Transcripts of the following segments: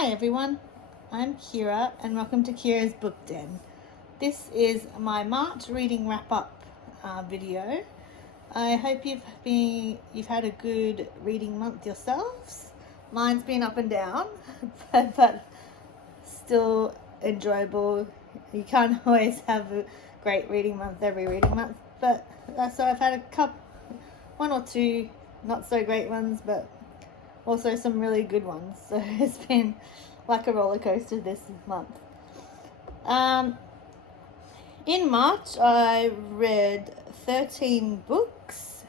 Hi everyone, I'm Kira and welcome to Kira's Book Den. This is my March reading wrap-up video. I hope you've had a good reading month yourselves. Mine's been up and down, but still enjoyable. You can't always have a great reading month every reading month, but so I've had one or two not so great ones, but also some really good ones. So it's been like a roller coaster this month. In March, I read 13 books,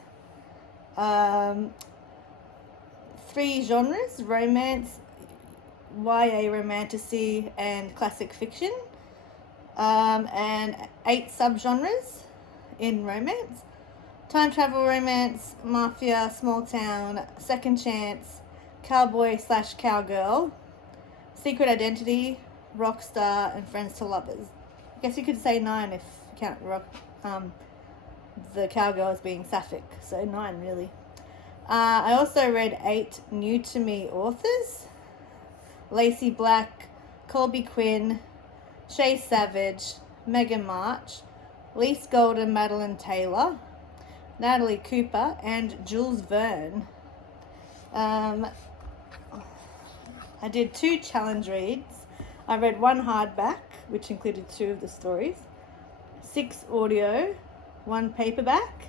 3 genres: romance, YA romantasy, and classic fiction, and 8 subgenres in romance: time travel romance, mafia, small town, second chance, cowboy/cowgirl, secret identity, rock star, and friends to lovers. I guess you could say 9 if you count the cowgirl as being sapphic, so 9 really. I also read 8 new to me authors: Lacey Black, Colby Quinn, Shay Savage, Meghan March, Lise Golden, Madeline Taylor, Natalie Cooper, and Jules Verne. I did 2 challenge reads. I read 1 hardback, which included 2 of the stories, 6 audio, 1 paperback,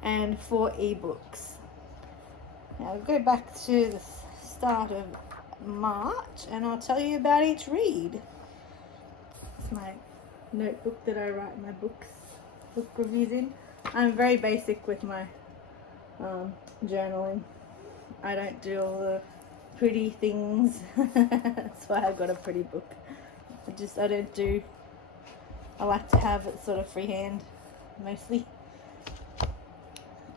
and 4 ebooks. Now I'll go back to the start of March and I'll tell you about each read. It's my notebook that I write my book reviews in. I'm very basic with my journaling. I don't do all the pretty things. That's why I got a pretty book. I like to have it sort of freehand mostly.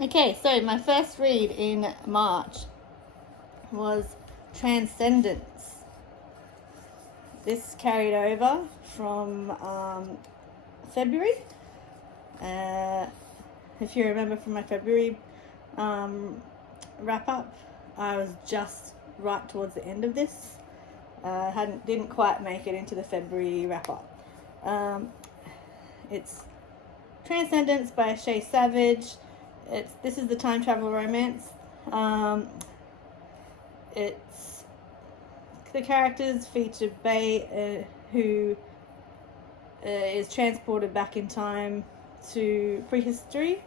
Okay, so my first read in March was Transcendence. This carried over from February. If you remember from my February wrap up, I was just right towards the end of this. Didn't quite make it into the February wrap up. It's Transcendence by Shay Savage. This is the time travel romance. The characters feature Bay, who is transported back in time to prehistory,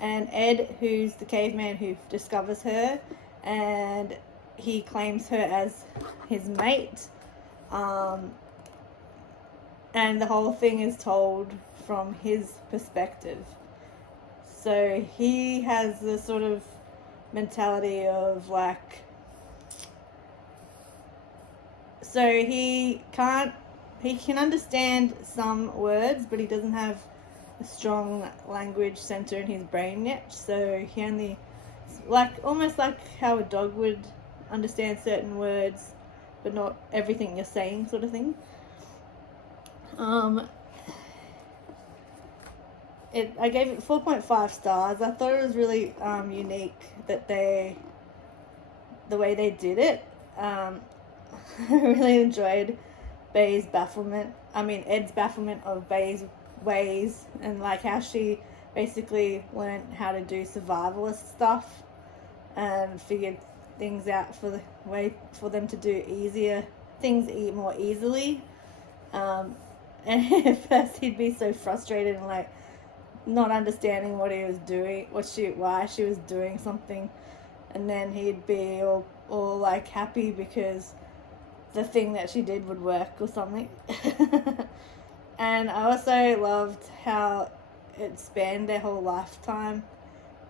and Ed, who's the caveman who discovers her, and he claims her as his mate, and the whole thing is told from his perspective. So he has the sort of mentality of like, so he can understand some words, but he doesn't have a strong language center in his brain yet. So he only, almost like how a dog would understand certain words, but not everything you're saying, sort of thing. I gave it 4.5 stars. I thought it was really unique that the way they did it. I really enjoyed Ed's bafflement of Bay's ways, and like how she basically learned how to do survivalist stuff and figured things out for the way for them to do things more easily. And at first he'd be so frustrated and like not understanding what he was doing, why she was doing something, and then he'd be all like happy because the thing that she did would work or something. And I also loved how it spanned their whole lifetime,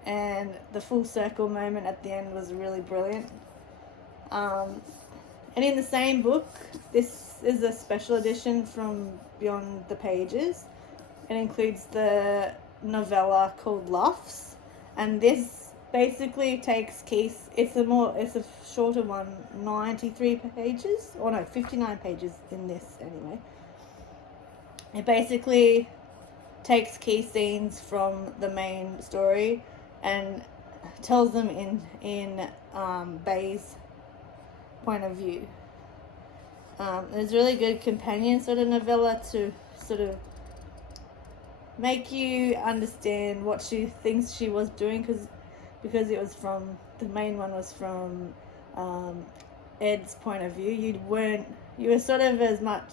and the full circle moment at the end was really brilliant. And in the same book, this is a special edition from Beyond the Pages. It includes the novella called Luffs, and this basically takes it's a shorter one, 93 pages, or no, 59 pages in this anyway. It basically takes key scenes from the main story and tells them in Bay's point of view. It's a really good companion sort of novella to sort of make you understand what she thinks she was doing, because it was from, the main one was from Ed's point of view. You were sort of as much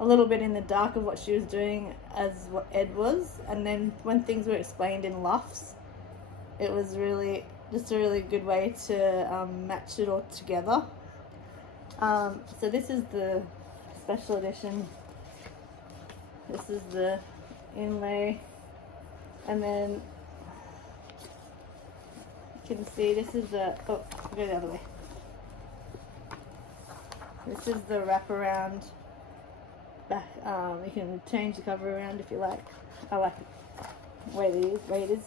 a little bit in the dark of what she was doing as what Ed was, and then when things were explained in Luffs, it was really just a really good way to match it all together. So this is the special edition. This is the inlay, and then you can see this is the, oh, go the other way. This is the wraparound back. You can change the cover around if you like. I like the way it is.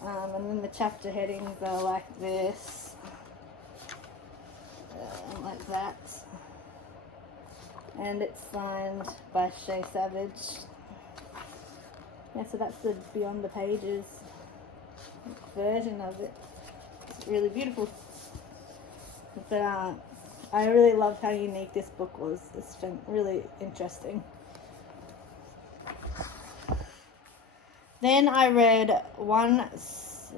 And then the chapter headings are like this, like that. And it's signed by Shay Savage. Yeah, so that's the Beyond the Pages version of it. It's really beautiful. But I really loved how unique this book was. It's been really interesting. Then I read One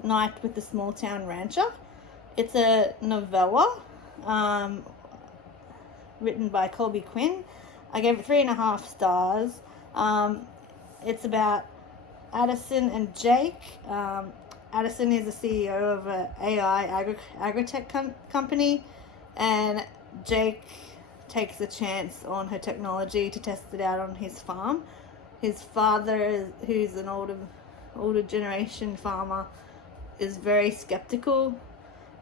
Night with the Small Town Rancher. It's a novella written by Colby Quinn. I gave it 3.5 stars. It's about Addison and Jake. Addison is the CEO of an AI agritech company, and Jake takes a chance on her technology to test it out on his farm. His father, who's an older generation farmer, is very skeptical,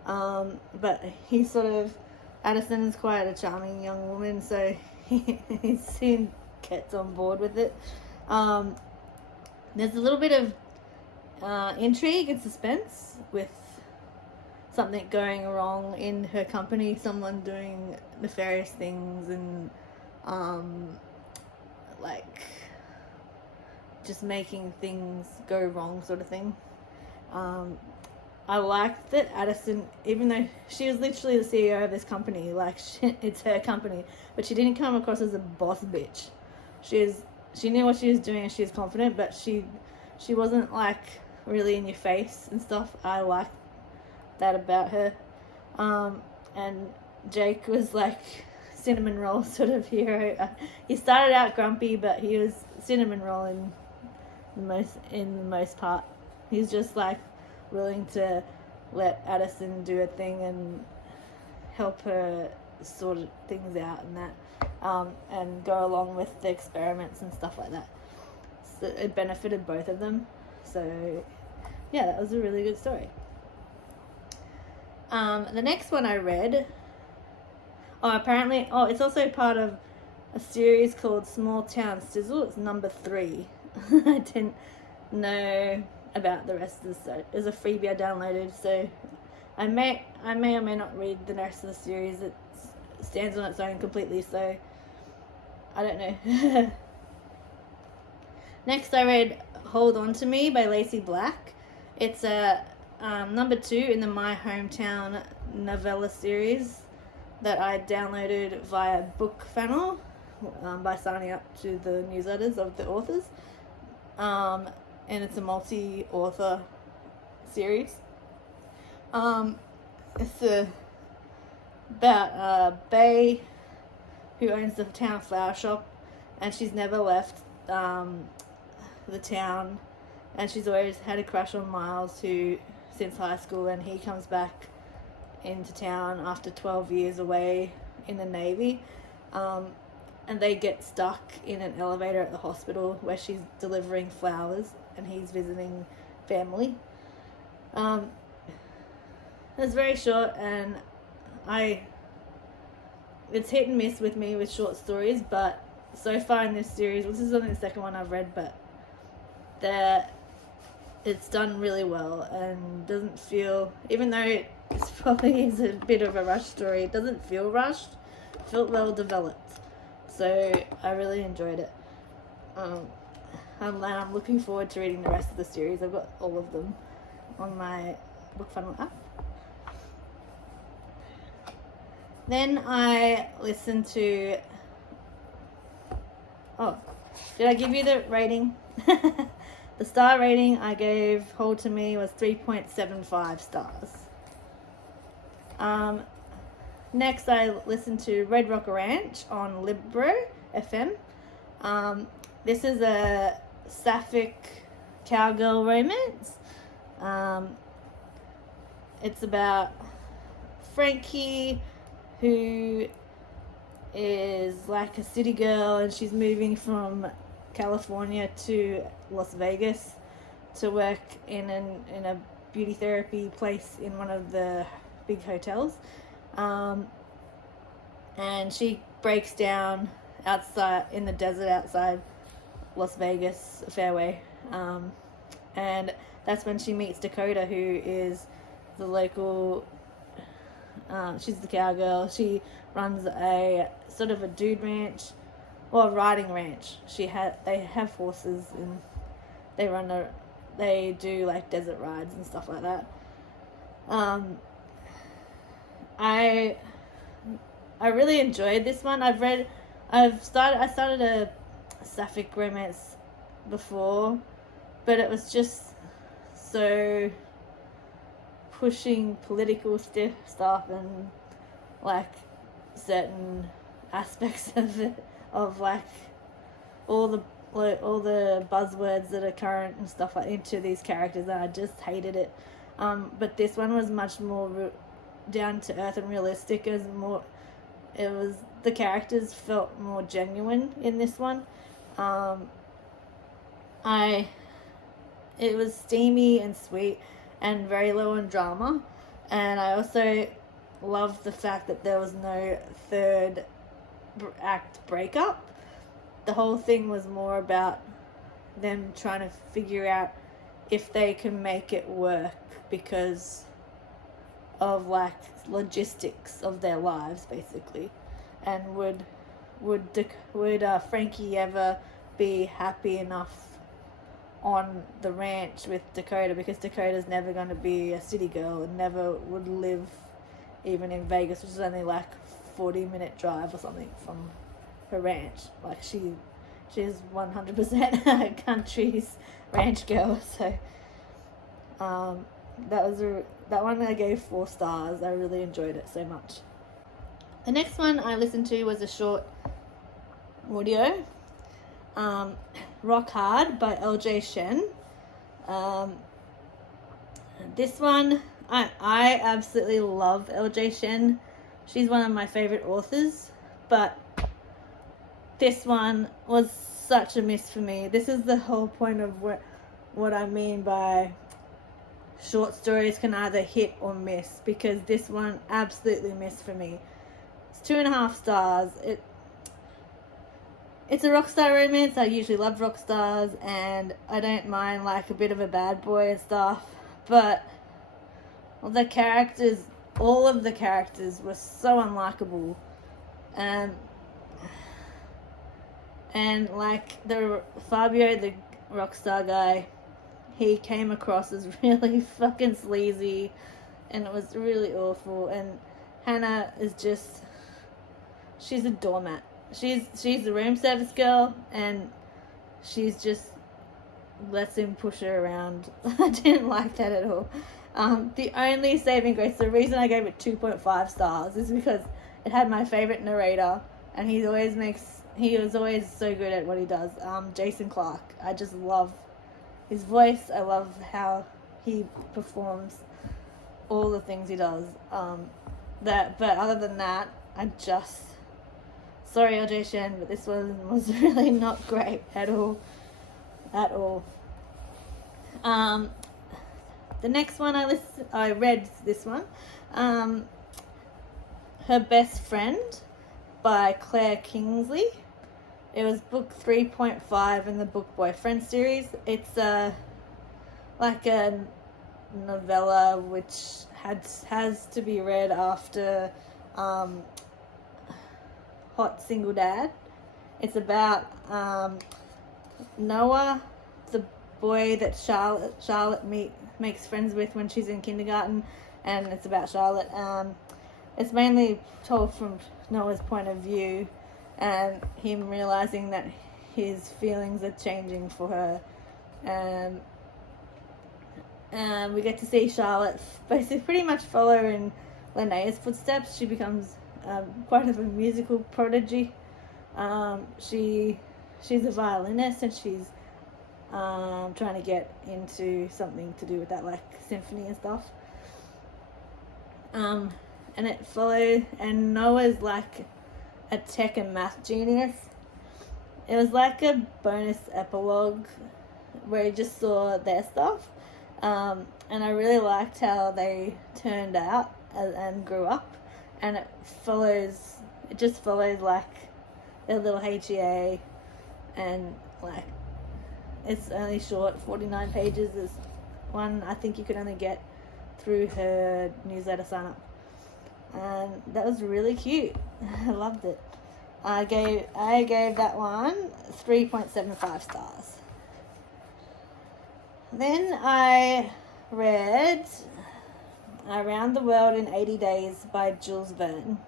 but he's sort of, Addison is quite a charming young woman, so he soon gets on board with it. There's a little bit of intrigue and suspense with something going wrong in her company, someone doing nefarious things and like just making things go wrong sort of thing. I liked that Addison, even though she was literally the CEO of this company, like it's her company, but she didn't come across as a boss bitch. She knew what she was doing and she was confident, but she wasn't like really in your face and stuff. I liked that about her. And Jake was like cinnamon roll sort of hero. He started out grumpy, but he was cinnamon roll in the most part. He's just like willing to let Addison do a thing and help her sort of things out and that, and go along with the experiments and stuff like that. So it benefited both of them. So yeah, that was a really good story. The next one I read, it's also part of a series called Small Town Sizzle. It's number 3. I didn't know about the rest of the story. It was a freebie I downloaded, so I may or may not read the rest of the series. It stands on its own completely, so I don't know. Next I read Hold On To Me by Lacey Black. It's a number 2 in the My Hometown novella series that I downloaded via Book Funnel by signing up to the newsletters of the authors. And it's a multi-author series. It's about Bay, who owns the town flower shop, and she's never left the town, and she's always had a crush on Miles since high school, and he comes back into town after 12 years away in the Navy. And they get stuck in an elevator at the hospital where she's delivering flowers and he's visiting family. It's very short, and it's hit and miss with me with short stories, but so far in this series, this is only the second one I've read, but it's done really well and doesn't feel, even though it probably is a bit of a rush story, it doesn't feel rushed. It felt well developed. So I really enjoyed it. I'm looking forward to reading the rest of the series. I've got all of them on my Book Funnel app. Then I listened to... Oh, did I give you the rating? The star rating I gave Hold to Me was 3.75 stars. Next, I listened to Red Rock Ranch on Libro FM. This is a sapphic cowgirl romance. It's about Frankie, who is like a city girl, and she's moving from California to Las Vegas to work in a beauty therapy place in one of the big hotels. And she breaks down outside in the desert outside Las Vegas fairway, and that's when she meets Dakota, who is the local... she's the cowgirl. She runs a sort of a dude ranch, or a riding ranch. They have horses, and they do like desert rides and stuff like that. I really enjoyed this one. I started a sapphic romance before, but it was just so pushing political stuff and like certain aspects of it, of like all the buzzwords that are current and stuff like into these characters, and I just hated it. But this one was much more down to earth and realistic. The characters felt more genuine in this one. It was steamy and sweet and very low in drama, and I also loved the fact that there was no third act breakup. The whole thing was more about them trying to figure out if they can make it work because of like logistics of their lives, basically. And would Frankie ever be happy enough on the ranch with Dakota, because Dakota's never going to be a city girl and never would live even in Vegas, which is only like 40-minute drive or something from her ranch. Like she's 100% a country's ranch girl. So that one I gave 4 stars. I really enjoyed it so much. The next one I listened to was a short audio, Rock Hard by LJ Shen. This one, I absolutely love LJ Shen. She's one of my favorite authors, but this one was such a miss for me. This is the whole point of what I mean by short stories can either hit or miss, because this one absolutely missed for me. It's 2.5 stars. It's a rock star romance. I usually love rock stars, and I don't mind like a bit of a bad boy and stuff, but all of the characters were so unlikable. And like the Fabio, the rock star guy, he came across as really fucking sleazy, and it was really awful. And Hannah is just, she's a doormat. She's the room service girl, and she's just lets him push her around. I didn't like that at all. The only saving grace, the reason I gave it 2.5 stars is because it had my favorite narrator, and he was always so good at what he does. Jason Clark. I just love his voice. I love how he performs all the things he does. But other than that, sorry LJ Shen, but this one was really not great at all. The next one I read this one, Her Best Friend by Claire Kingsley. It was book 3.5 in the Book Boyfriend series. It's like a novella which has to be read after Hot Single Dad. It's about Noah, the boy that Charlotte makes friends with when she's in kindergarten, and it's about Charlotte. it's mainly told from Noah's point of view, and him realizing that his feelings are changing for her. And we get to see Charlotte basically pretty much follow in Linnea's footsteps. She becomes quite of a musical prodigy. She's a violinist, and she's trying to get into something to do with that, like symphony and stuff. And it follows, and Noah's like a tech and math genius. It was like a bonus epilogue where you just saw their stuff. And I really liked how they turned out and grew up. And it just follows like their little HEA, and like it's only short, 49 pages. Is one I think you could only get through her newsletter sign up. And that was really cute. I loved it. I gave that one 3.75 stars. Then I read Around the World in 80 Days by Jules Verne.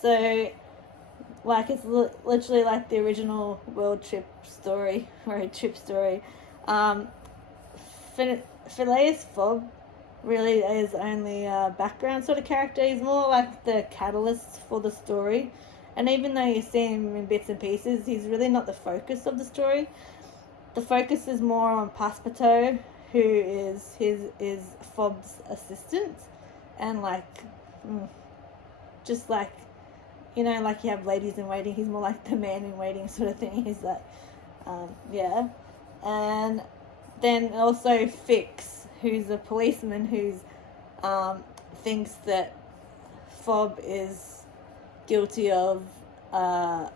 So, like, it's literally like the original road trip story. Phileas Fogg really is only a background sort of character. He's more like the catalyst for the story. And even though you see him in bits and pieces, he's really not the focus of the story. The focus is more on Passepartout, who is Fobb's assistant, and like, just like, you know, like you have ladies in waiting. He's more like the man in waiting sort of thing. He's like, yeah. And then also Fix, who's a policeman who's thinks that Fobb is guilty of a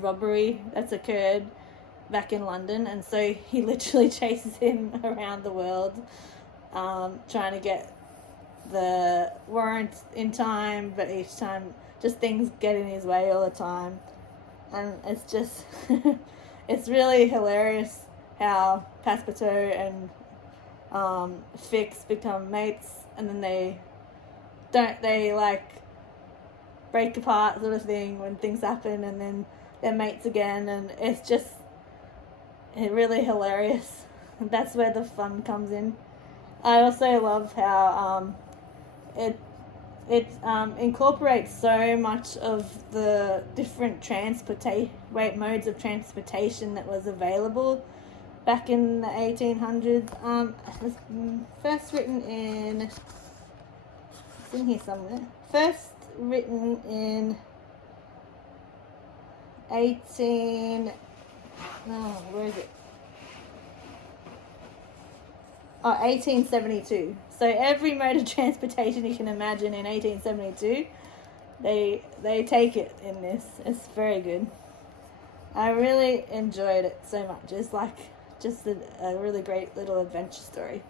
robbery that's occurred back in London, and so he literally chases him around the world, trying to get the warrant in time, but each time just things get in his way all the time. And it's just it's really hilarious how Passepartout and Fix become mates, and then they like break apart sort of thing when things happen, and then they're mates again, and it's just really hilarious. That's where the fun comes in. I also love how it incorporates so much of the different modes of transportation that was available back in the 1800s. It was first written in, it's in here somewhere. First written in 1872. So every mode of transportation you can imagine in 1872, they take it in this. It's very good. I really enjoyed it so much. It's like just a really great little adventure story.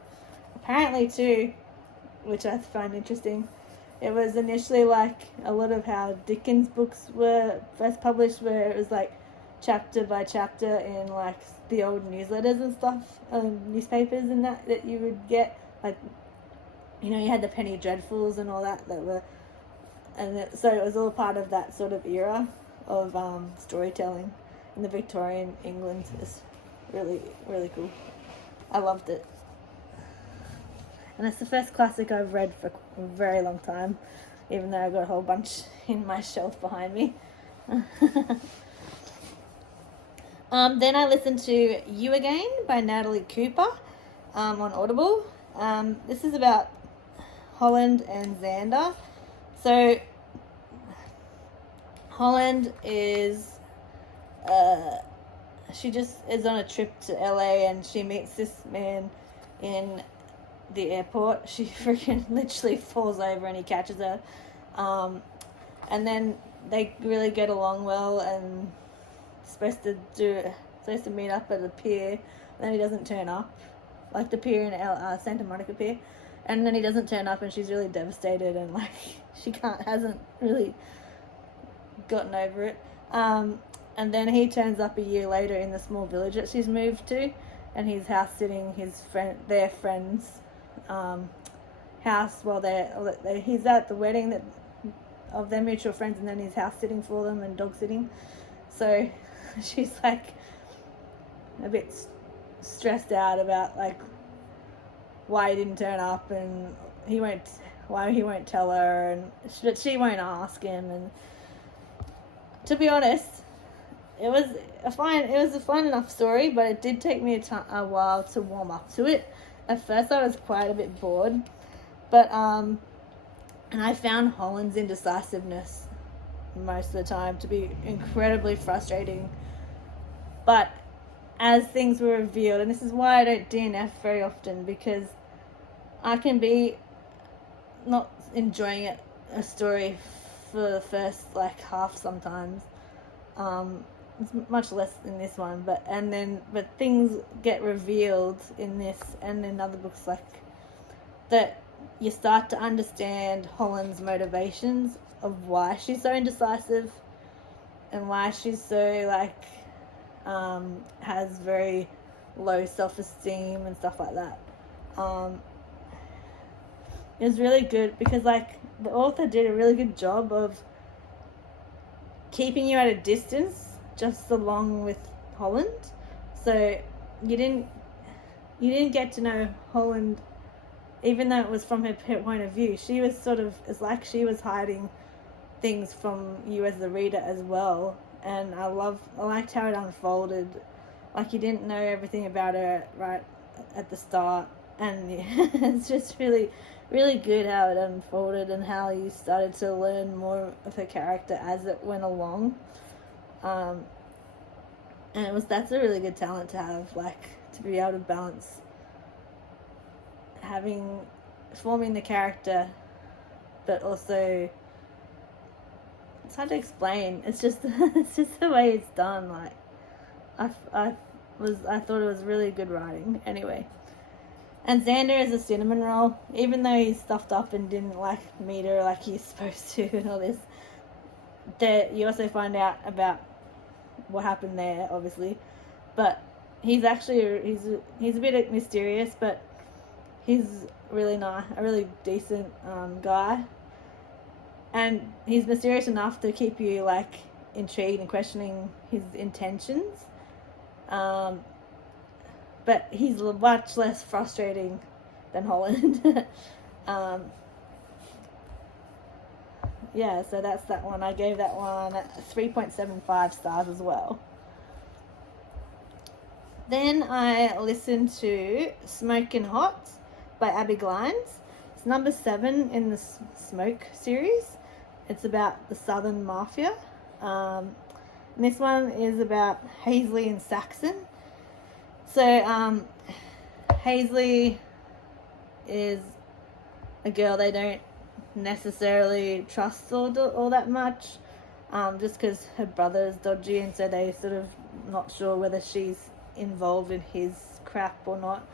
Apparently too, which I find interesting, it was initially like a lot of how Dickens books were first published, where it was like chapter by chapter in like the old newsletters and stuff, newspapers and that you would get, like, you know, you had the Penny Dreadfuls and all that were, so it was all part of that sort of era of storytelling in the Victorian England. It's really, really cool. I loved it. And it's the first classic I've read for a very long time, even though I've got a whole bunch in my shelf behind me. Then I listened to You Again by Natalie Cooper on Audible. This is about Holland and Xander. So Holland is, she just is on a trip to LA, and she meets this man in the airport. She freaking literally falls over and he catches her. And then they really get along well, and supposed to meet up at a pier, and then he doesn't turn up, like the pier in Santa Monica Pier, and then he doesn't turn up, and she's really devastated, and like she hasn't really gotten over it. And then he turns up a year later in the small village that she's moved to, and he's house sitting their friend's house house while he's at the wedding of their mutual friends, and then he's house sitting for them and dog sitting. So she's like a bit stressed out about like why he didn't turn up, and why he won't tell her, and she won't ask him. And to be honest, it was a fun enough story, but it did take me a while to warm up to it. At first I was quite a bit bored, but and I found Holland's indecisiveness most of the time to be incredibly frustrating. But as things were revealed, and this is why I don't DNF very often, because I can be not enjoying a story for the first like half sometimes. It's much less in this one, but things get revealed in this and in other books, like that you start to understand Holland's motivations of why she's so indecisive and why she's so like has very low self-esteem and stuff like that. It was really good because like the author did a really good job of keeping you at a distance just along with Holland. So you didn't get to know Holland, even though it was from her point of view. She was it's like she was hiding things from you as the reader as well. And I liked how it unfolded. Like you didn't know everything about her right at the start, and it's just really, really good how it unfolded and how you started to learn more of her character as it went along. And that's a really good talent to have, like to be able to balance forming the character, but also it's hard to explain. It's just the way it's done. Like I thought it was really good writing. Anyway, and Xander is a cinnamon roll, even though he's stuffed up and didn't like meet her like he's supposed to and all this. You also find out about what happened there, obviously, but he's actually he's a bit mysterious, but he's really nice, a really decent guy, and he's mysterious enough to keep you like intrigued and questioning his intentions. But he's much less frustrating than Holland. Yeah, so that's that one. I gave that one 3.75 stars as well. Then I listened to Smokin' Hot by Abbi Glines. It's number 7 in the Smoke series. It's about the Southern Mafia. And this one is about Hazley and Saxon. So Hazley is a girl they don't necessarily trust all that much, just because her brother is dodgy, and so they sort of not sure whether she's involved in his crap or not.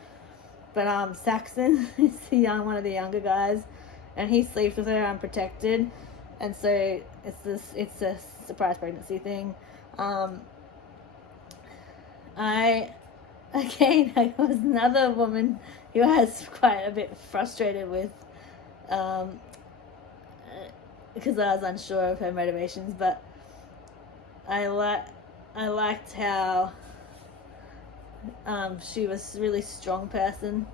But Saxon is one of the younger guys, and he sleeps with her unprotected, and so it's a surprise pregnancy thing. I was another woman who I was quite a bit frustrated with, because I was unsure of her motivations, but I liked how she was a really strong person.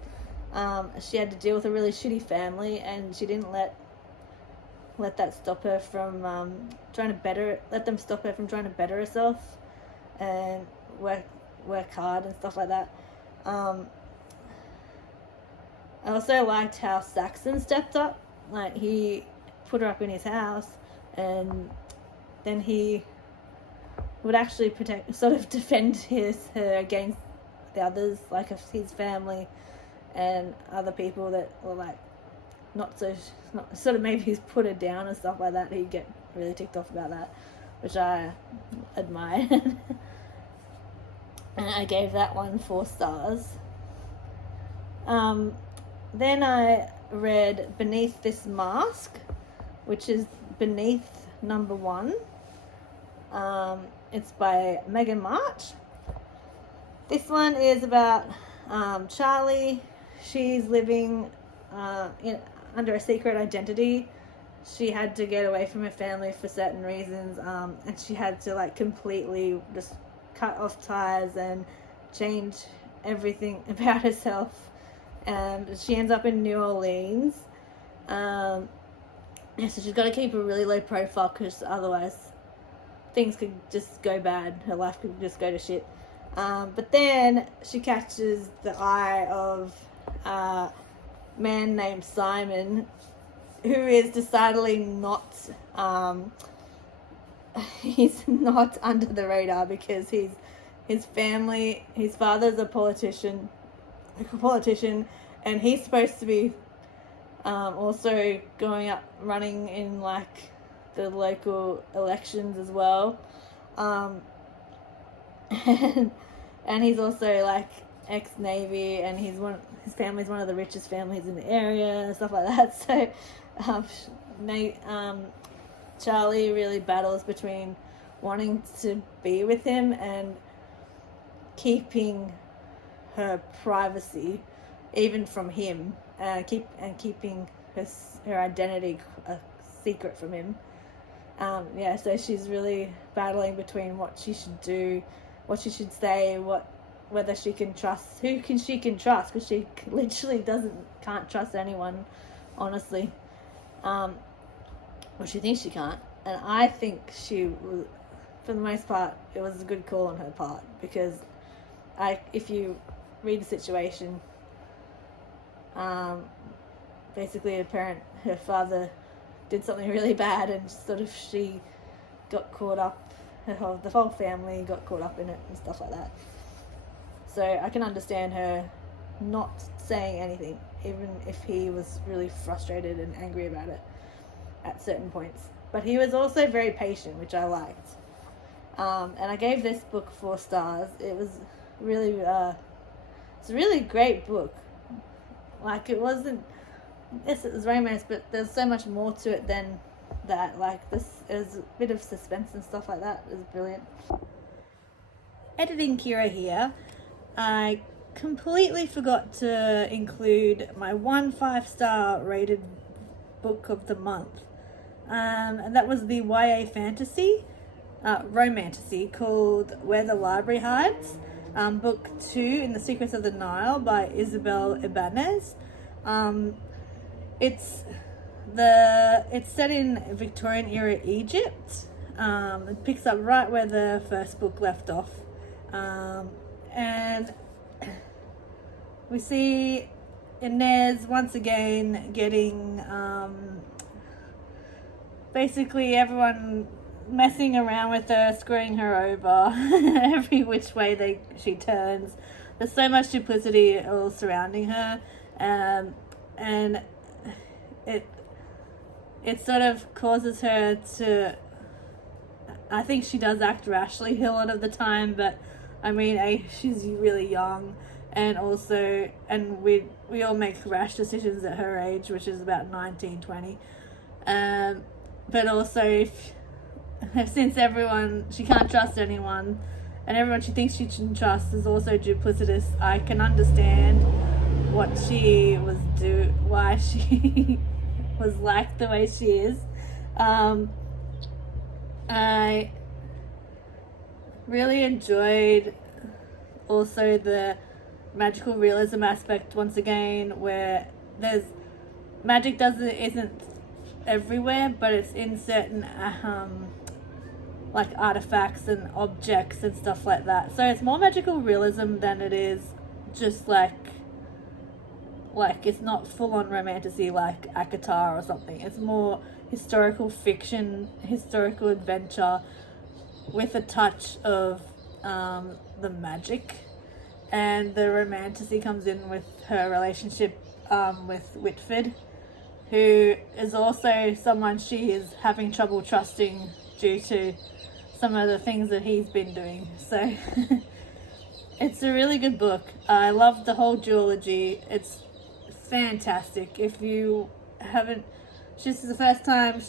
She had to deal with a really shitty family, and she didn't let that stop her from let them stop her from trying to better herself and work hard and stuff like that. I also liked how Saxon stepped up. Like, he put her up in his house, and then he would actually defend her against the others, like his family and other people that were like maybe he's put her down and stuff like that. He'd get really ticked off about that, which I admire. And I gave that one 4 stars. Then I read Beneath This Mask, which is beneath number 1. It's by Meghan March. This one is about Charlie. She's living under a secret identity. She had to get away from her family for certain reasons, and she had to like completely just cut off ties and change everything about herself. And she ends up in New Orleans. So she's got to keep a really low profile because otherwise things could just go bad. Her life could just go to shit. But then she catches the eye of a man named Simon, who is decidedly not, he's not under the radar because his family, his father's a politician, and he's supposed to be also going up running in like the local elections as well, and he's also like ex-Navy, and his family's one of the richest families in the area and stuff like that. So Charlie really battles between wanting to be with him and keeping her privacy even from him, keeping her identity a secret from him. So she's really battling between what she should do, what she should say, whether she can trust, she can trust, because she literally can't trust anyone, honestly. Well, she thinks she can't, and I think for the most part, it was a good call on her part, because if you read the situation, basically her father did something really bad, and she got caught up, the whole family got caught up in it and stuff like that. So I can understand her not saying anything, even if he was really frustrated and angry about it at certain points. But he was also very patient, which I liked. And I gave this book 4 stars. It was really, it's a really great book. Like, it wasn't, yes, it was romance, but there's so much more to it than that. Like, there's a bit of suspense and stuff like that. It was brilliant. Editing Kira here. I completely forgot to include my 1 5-star rated book of the month. And that was the YA fantasy, romantasy, called Where the Library Hides. Book 2 in the Secrets of the Nile by Isabel Ibañez. It's set in Victorian era Egypt. It picks up right where the first book left off. And we see Inez once again getting basically everyone messing around with her, screwing her over every which way she turns. There's so much duplicity all surrounding her, and it sort of causes her to, I think she does act rashly a lot of the time, but I mean, she's really young, and we all make rash decisions at her age, which is about 19, 20. But also, since she can't trust anyone, and everyone she thinks she can trust is also duplicitous, I can understand what she why she was like the way she is. I really enjoyed also the magical realism aspect once again, where there's magic isn't everywhere, but it's in certain like artifacts and objects and stuff like that. So it's more magical realism than it is just like it's not full on romantasy like ACOTAR or something. It's more historical fiction, historical adventure with a touch of the magic, and the romantasy comes in with her relationship with Whitford, who is also someone she is having trouble trusting due to some of the things that he's been doing. So it's a really good book. I love the whole duology. It's fantastic. If you haven't, this is the first time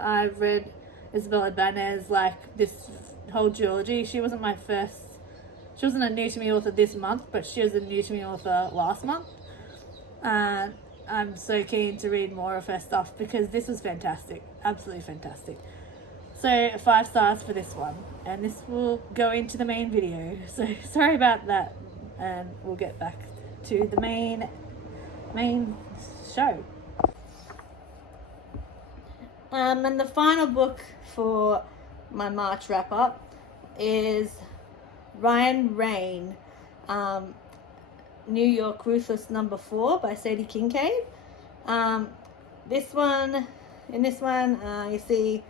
I've read Isabel Ibañez, like this whole duology. She wasn't a new to me author this month, but she was a new to me author last month. I I'm so keen to read more of her stuff because this was fantastic, absolutely fantastic. So 5 stars for this one, and this will go into the main video. So sorry about that, and we'll get back to the main show. And the final book for my March wrap up is Ryan Rain, New York Ruthless number 4 by Sadie Kincaid. In this one, you see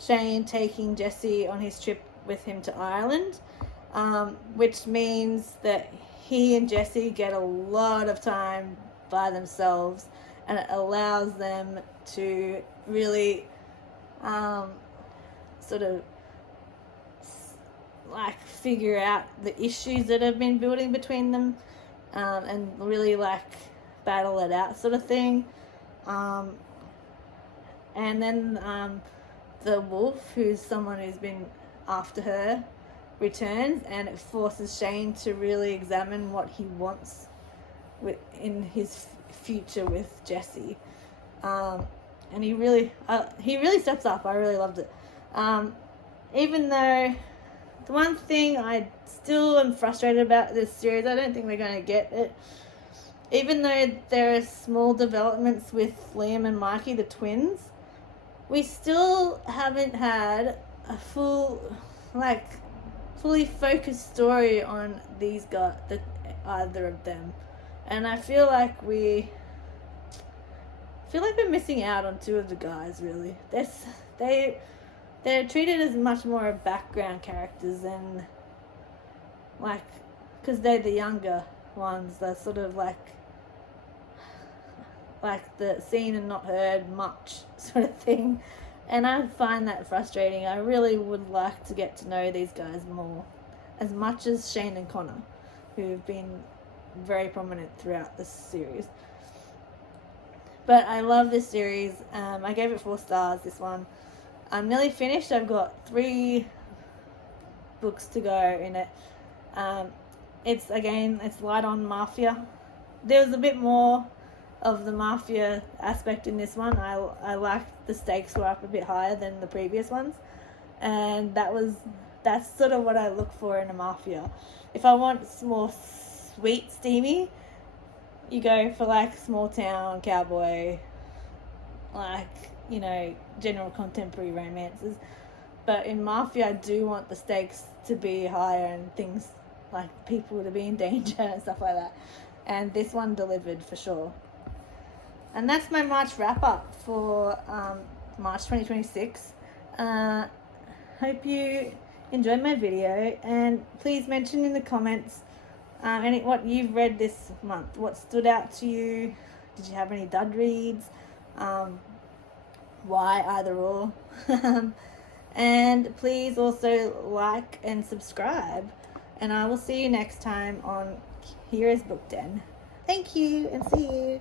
Shane taking Jesse on his trip with him to Ireland, which means that he and Jesse get a lot of time by themselves, and it allows them to really sort of like figure out the issues that have been building between them, and really like battle it out, sort of thing. And then the wolf, who's someone who's been after her, returns, and it forces Shane to really examine what he wants in his future with Jesse. And he really steps up. I really loved it. Even though the one thing I still am frustrated about this series, I don't think we're going to get it. Even though there are small developments with Liam and Mikey, the twins, we still haven't had a fully focused story on these guys, either of them. And I feel like we're missing out on 2 of the guys, really. They're treated as much more background characters than, like, because they're the younger ones. They're sort of like the seen and not heard much sort of thing. And I find that frustrating. I really would like to get to know these guys more, as much as Shane and Connor, who've been very prominent throughout this series. But I love this series. I gave it 4 stars, this one. I'm nearly finished. I've got 3 books to go in it. It's light on mafia. There was a bit more of the mafia aspect in this one. I liked the stakes were up a bit higher than the previous ones, and that's sort of what I look for in a mafia. If I want more sweet, steamy, you go for like small town cowboy, like, you know, general contemporary romances. But in mafia, I do want the stakes to be higher and things like people to be in danger and stuff like that. And this one delivered for sure. And that's my March wrap up for March 2026. Hope you enjoyed my video, and please mention in the comments what you've read this month. What stood out to you? Did you have any dud reads? Why, either or. And please also like and subscribe, and I will see you next time on Here is Book Den. Thank you, and see you.